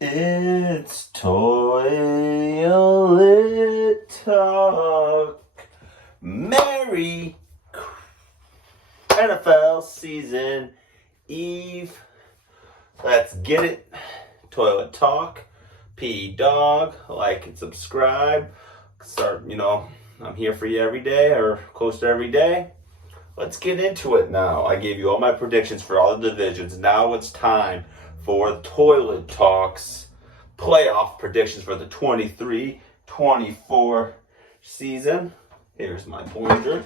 It's Toilet Talk. Merry NFL season eve. Let's get it. Toilet Talk. P Dog. Like and subscribe. I'm here for you every day or close to every day. Let's get into it now. I gave you all my predictions for all the divisions. Now it's time for Toilet Talks playoff predictions for the 23-24 season. Here's my pointer.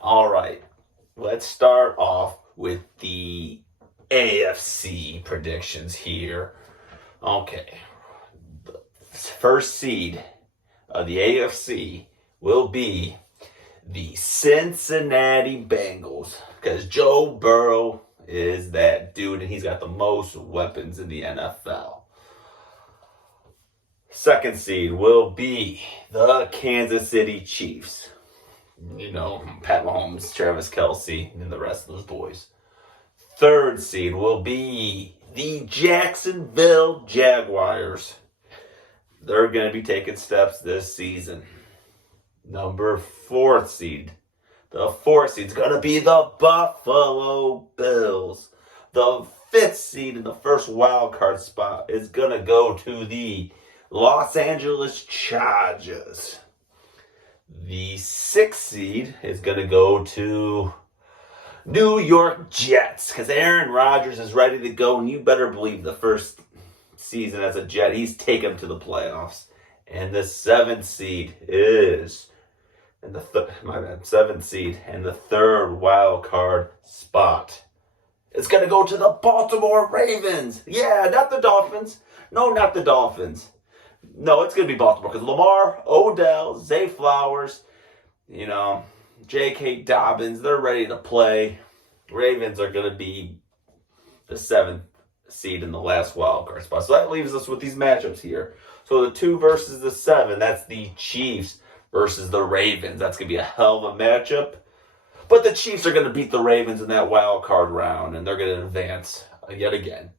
All right, let's start off with the AFC predictions here. Okay, the first seed of the AFC will be the Cincinnati Bengals, because Joe Burrow is that dude, and he's got the most weapons in the NFL. Second seed will be the Kansas City Chiefs. You know, Pat Mahomes, Travis Kelce, and the rest of those boys. Third seed will be the Jacksonville Jaguars. They're going to be taking steps this season. Number fourth seed. The fourth seed is going to be the Buffalo Bills. The fifth seed in the first wild card spot is going to go to the Los Angeles Chargers. The sixth seed is going to go to New York Jets, because Aaron Rodgers is ready to go, and you better believe the first season as a Jet, he's taken them to the playoffs. And the seventh seed is... seventh seed and the third wild card spot. It's going to go to the Baltimore Ravens. Yeah, not the Dolphins. No, not the Dolphins. No, it's going to be Baltimore, because Lamar, Odell, Zay Flowers, J.K. Dobbins, they're ready to play. Ravens are going to be the seventh seed in the last wild card spot. So that leaves us with these matchups here. So the 2 versus the 7, that's the Chiefs versus the Ravens. That's going to be a hell of a matchup. But the Chiefs are going to beat the Ravens in that wild card round, and they're going to advance yet again.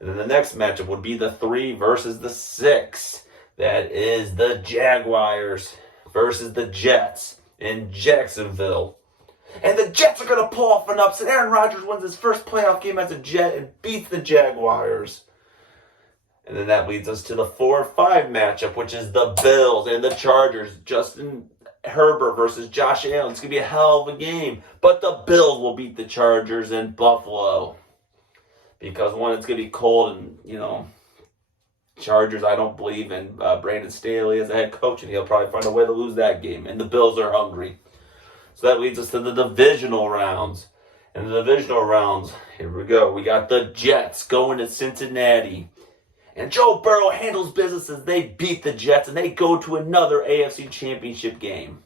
And then the next matchup would be the 3 versus the 6. That is the Jaguars versus the Jets in Jacksonville. And the Jets are going to pull off an upset. Aaron Rodgers wins his first playoff game as a Jet and beats the Jaguars. And then that leads us to the 4-5 matchup, which is the Bills and the Chargers. Justin Herbert versus Josh Allen. It's going to be a hell of a game. But the Bills will beat the Chargers in Buffalo. Because, one, it's going to be cold and, Chargers, I don't believe in Brandon Staley as a head coach, and he'll probably find a way to lose that game. And the Bills are hungry. So that leads us to the divisional rounds. And the divisional rounds, here we go. We got the Jets going to Cincinnati. And Joe Burrow handles business as they beat the Jets and they go to another AFC Championship game.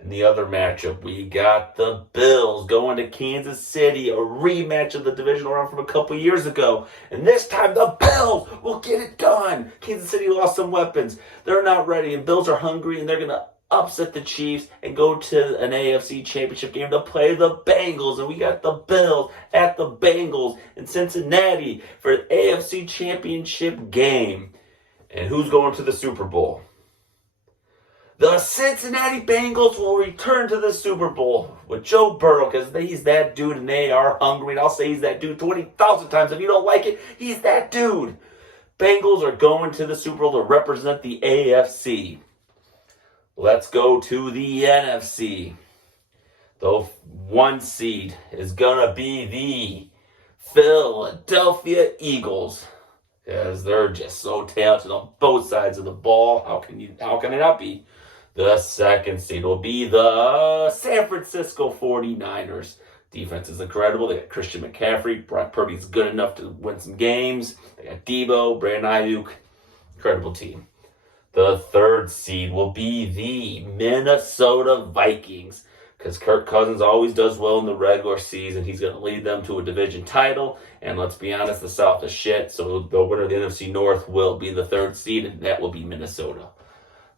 In the other matchup, we got the Bills going to Kansas City, a rematch of the divisional round from a couple years ago. And this time, the Bills will get it done. Kansas City lost some weapons. They're not ready, and Bills are hungry, and they're going to upset the Chiefs and go to an AFC Championship game to play the Bengals. And we got the Bills at the Bengals in Cincinnati for an AFC Championship game. And who's going to the Super Bowl? The Cincinnati Bengals will return to the Super Bowl with Joe Burrow, because he's that dude and they are hungry. And I'll say he's that dude 20,000 times. If you don't like it, he's that dude. Bengals are going to the Super Bowl to represent the AFC. Let's go to the NFC. The 1 seed is going to be the Philadelphia Eagles, because they're just so talented on both sides of the ball. How can it not be? The 2nd seed will be the San Francisco 49ers. Defense is incredible. They got Christian McCaffrey. Brock Purdy's good enough to win some games. They got Debo, Brandon Ayuk. Incredible team. The 3rd seed will be the Minnesota Vikings, because Kirk Cousins always does well in the regular season. He's going to lead them to a division title. And let's be honest, the South is shit. So the winner of the NFC North will be the 3rd seed, and that will be Minnesota.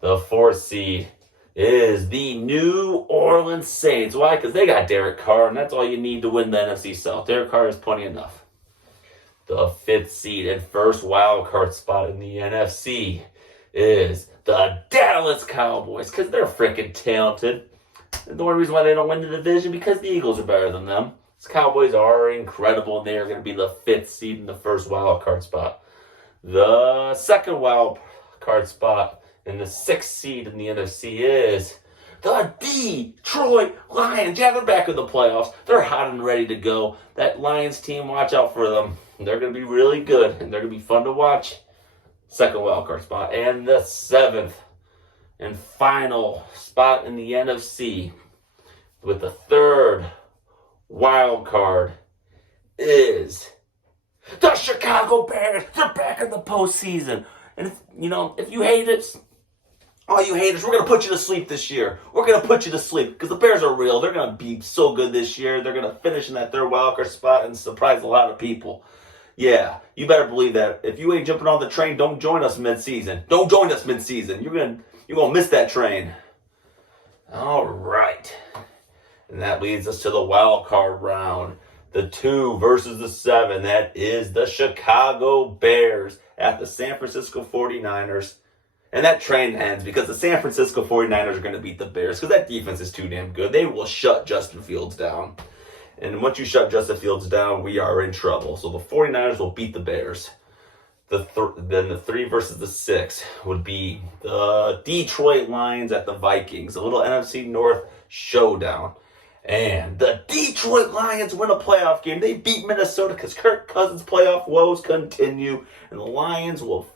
The 4th seed is the New Orleans Saints. Why? Because they got Derek Carr, and that's all you need to win the NFC South. Derek Carr is plenty enough. The The 5th seed and first wild card spot in the NFC is the Dallas Cowboys, because they're freaking talented. And the only reason why they don't win the division because the Eagles are better than them. The Cowboys are incredible, and they are going to be the 5th seed in the first wild card spot. The second wild card spot and the 6th seed in the NFC is the Detroit Lions. Yeah, they're back in the playoffs. They're hot and ready to go. That Lions team, watch out for them. They're going to be really good, and they're going to be fun to watch. Second wild card spot. And the 7th and final spot in the NFC with the 3rd wild card is the Chicago Bears. They're back in the postseason. And if you hate it, all you haters, we're going to put you to sleep this year. We're going to put you to sleep because the Bears are real. They're going to be so good this year. They're going to finish in that 3rd wildcard spot and surprise a lot of people. Yeah, you better believe that. If you ain't jumping on the train, don't join us mid-season. Don't join us mid-season. You're gonna miss that train. All right. And that leads us to the wild card round. The 2 versus the 7. That is the Chicago Bears at the San Francisco 49ers. And that train ends because the San Francisco 49ers are going to beat the Bears because that defense is too damn good. They will shut Justin Fields down. And once you shut Justin Fields down, we are in trouble. So the 49ers will beat the Bears. Then the 3 versus the 6 would be the Detroit Lions at the Vikings. A little NFC North showdown. And the Detroit Lions win a playoff game. They beat Minnesota because Kirk Cousins' playoff woes continue. And the Lions will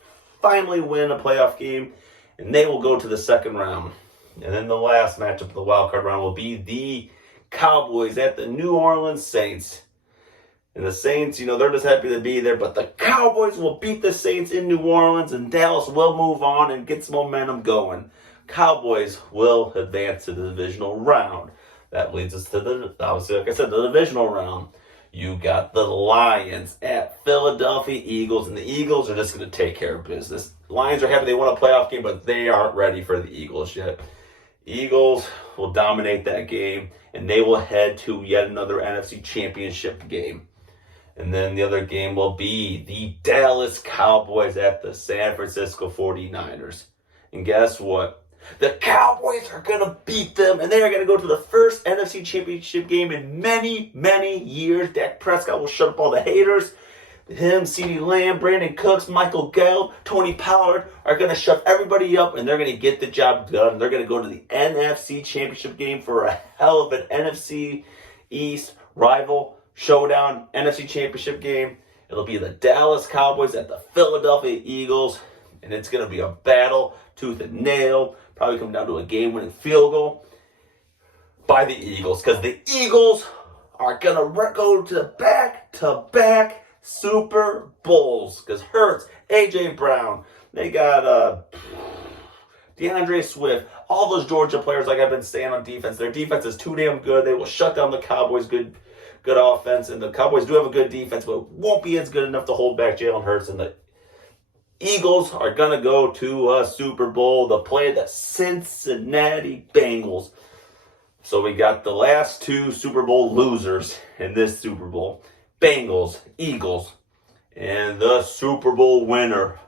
finally win a playoff game. And they will go to the 2nd round. And then the last matchup of the wild card round will be the Cowboys at the New Orleans Saints. And the Saints, they're just happy to be there. But the Cowboys will beat the Saints in New Orleans. And Dallas will move on and get some momentum going. Cowboys will advance to the divisional round. That leads us to obviously, like I said, the divisional round. You got the Lions at Philadelphia Eagles. And the Eagles are just going to take care of business. Lions are happy they won a playoff game, but they aren't ready for the Eagles yet. Eagles will dominate that game. And they will head to yet another NFC Championship game. And then the other game will be the Dallas Cowboys at the San Francisco 49ers. And guess what? The Cowboys are going to beat them. And they are going to go to the first NFC Championship game in many, many years. Dak Prescott will shut up all the haters. Him, CeeDee Lamb, Brandon Cooks, Michael Gallup, Tony Pollard are going to shut everybody up, and they're going to get the job done. They're going to go to the NFC Championship game for a hell of an NFC East rival showdown NFC Championship game. It'll be the Dallas Cowboys at the Philadelphia Eagles, and it's going to be a battle, tooth and nail, probably come down to a game-winning field goal by the Eagles, because the Eagles are going to go to back-to-back Super Bowls, because Hurts, A.J. Brown, they got DeAndre Swift, all those Georgia players, like I've been saying on defense. Their defense is too damn good. They will shut down the Cowboys' good offense, and the Cowboys do have a good defense, but won't be as good enough to hold back Jalen Hurts. And the Eagles are going to go to a Super Bowl to play the Cincinnati Bengals. So we got the last 2 Super Bowl losers in this Super Bowl. Bengals, Eagles, and the Super Bowl winner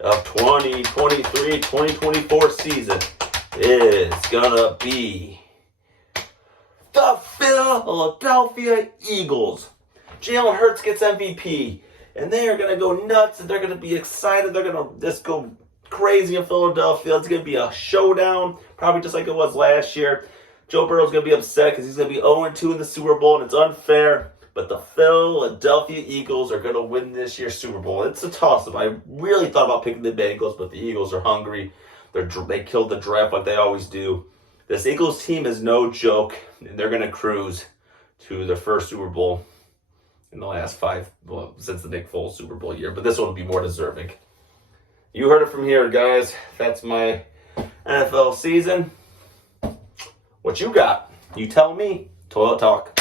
of 2023-2024 season is gonna be the Philadelphia Eagles. Jalen Hurts gets MVP, and they are gonna go nuts, and they're gonna be excited. They're gonna just go crazy in Philadelphia. It's gonna be a showdown, probably just like it was last year. Joe Burrow's gonna be upset because he's gonna be 0-2 in the Super Bowl, and it's unfair. But the Philadelphia Eagles are going to win this year's Super Bowl. It's a toss-up. I really thought about picking the Bengals, but the Eagles are hungry. They killed the draft like they always do. This Eagles team is no joke, and they're going to cruise to their first Super Bowl in the last 5, since the Nick Foles Super Bowl year. But this one will be more deserving. You heard it from here, guys. That's my NFL season. What you got? You tell me. Toilet Talk.